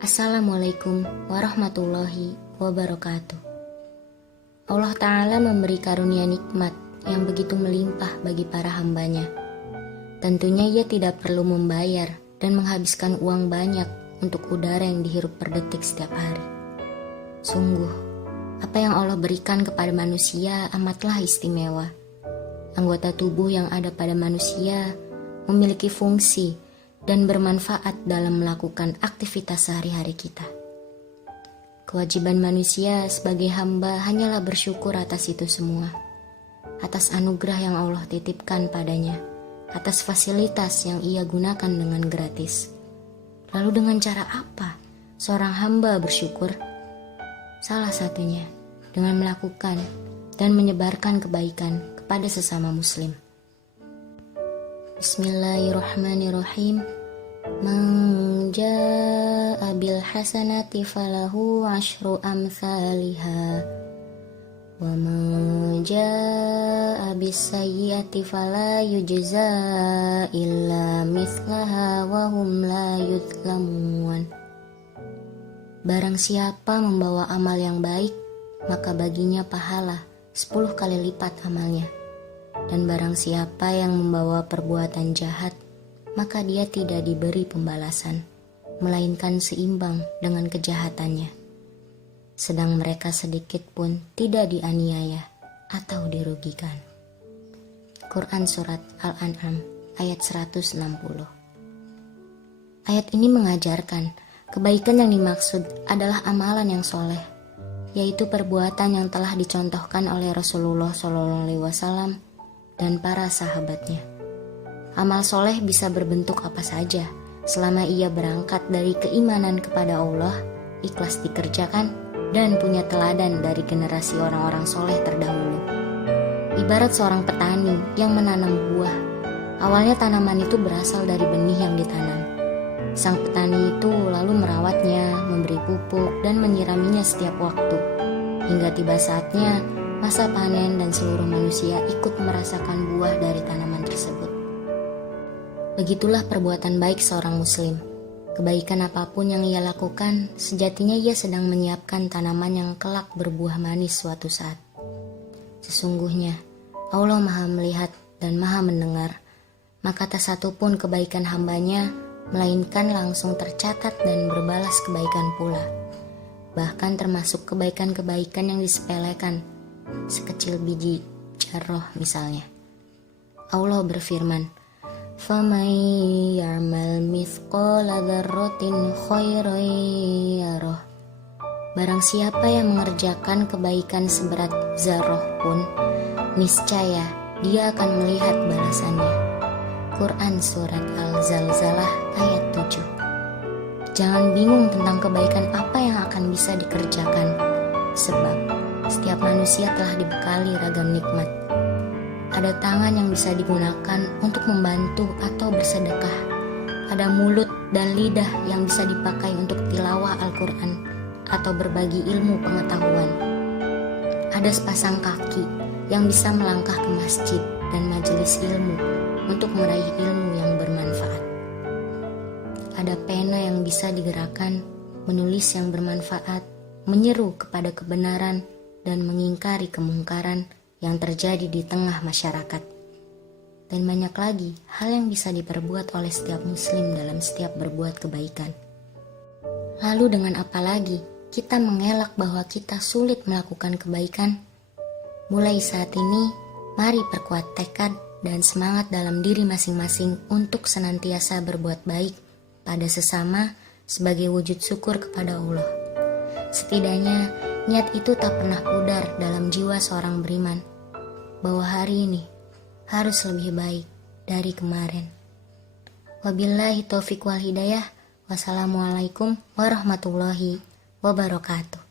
Assalamualaikum warahmatullahi wabarakatuh. Allah Ta'ala memberi karunia nikmat yang begitu melimpah bagi para hambanya. Tentunya ia tidak perlu membayar dan menghabiskan uang banyak untuk udara yang dihirup per detik setiap hari. Sungguh, apa yang Allah berikan kepada manusia amatlah istimewa. Anggota tubuh yang ada pada manusia memiliki fungsi dan bermanfaat dalam melakukan aktivitas sehari-hari kita. Kewajiban manusia sebagai hamba hanyalah bersyukur atas itu semua, atas anugerah yang Allah titipkan padanya, atas fasilitas yang ia gunakan dengan gratis. Lalu dengan cara apa seorang hamba bersyukur? Salah satunya dengan melakukan dan menyebarkan kebaikan kepada sesama muslim. Bismillahirrahmanirrahim. Man jaa'a bil hasanati falahu 'asyru amsalihha wa man jaa'a bis sayyi'ati fala yujza illa mithlaha wa hum la yuzlamun. Barang siapa membawa amal yang baik, maka baginya pahala 10 kali lipat amalnya. Dan barang siapa yang membawa perbuatan jahat, maka dia tidak diberi pembalasan, melainkan seimbang dengan kejahatannya. Sedang mereka sedikit pun tidak dianiaya atau dirugikan. Quran Surat Al-An'am ayat 160. Ayat ini mengajarkan kebaikan yang dimaksud adalah amalan yang soleh, yaitu perbuatan yang telah dicontohkan oleh Rasulullah SAW dan para sahabatnya. Amal soleh bisa berbentuk apa saja, selama ia berangkat dari keimanan kepada Allah, ikhlas dikerjakan, dan punya teladan dari generasi orang-orang soleh terdahulu. Ibarat seorang petani yang menanam buah. Awalnya tanaman itu berasal dari benih yang ditanam. Sang petani itu lalu merawatnya, memberi pupuk, dan menyiraminya setiap waktu, hingga tiba saatnya masa panen dan seluruh manusia ikut merasakan buah dari tanaman tersebut. Begitulah perbuatan baik seorang muslim. Kebaikan apapun yang ia lakukan, sejatinya ia sedang menyiapkan tanaman yang kelak berbuah manis suatu saat. Sesungguhnya, Allah Maha melihat dan Maha mendengar, maka tak satu pun kebaikan hambanya, melainkan langsung tercatat dan berbalas kebaikan pula. Bahkan termasuk kebaikan-kebaikan yang disepelekan, sekecil biji jarroh misalnya. Allah berfirman, "Faman ya'mal mithqala dzarratin khairan yarah." Barang siapa yang mengerjakan kebaikan seberat zarroh pun, niscaya dia akan melihat balasannya. Quran Surat Al-Zalzalah ayat 7. Jangan bingung tentang kebaikan apa yang akan bisa dikerjakan, sebab setiap manusia telah dibekali ragam nikmat. Ada tangan yang bisa digunakan untuk membantu atau bersedekah. Ada mulut dan lidah yang bisa dipakai untuk tilawah Al-Quran atau berbagi ilmu pengetahuan. Ada sepasang kaki yang bisa melangkah ke masjid dan majelis ilmu untuk meraih ilmu yang bermanfaat. Ada pena yang bisa digerakkan, menulis yang bermanfaat, menyeru kepada kebenaran, dan mengingkari kemungkaran yang terjadi di tengah masyarakat. Dan banyak lagi hal yang bisa diperbuat oleh setiap muslim dalam setiap berbuat kebaikan. Lalu dengan apa lagi kita mengelak bahwa kita sulit melakukan kebaikan? Mulai saat ini, mari perkuat tekad dan semangat dalam diri masing-masing untuk senantiasa berbuat baik pada sesama sebagai wujud syukur kepada Allah. Setidaknya, niat itu tak pernah pudar dalam jiwa seorang beriman, bahwa hari ini harus lebih baik dari kemarin. Wabillahi taufiq wal hidayah. Wassalamualaikum warahmatullahi wabarakatuh.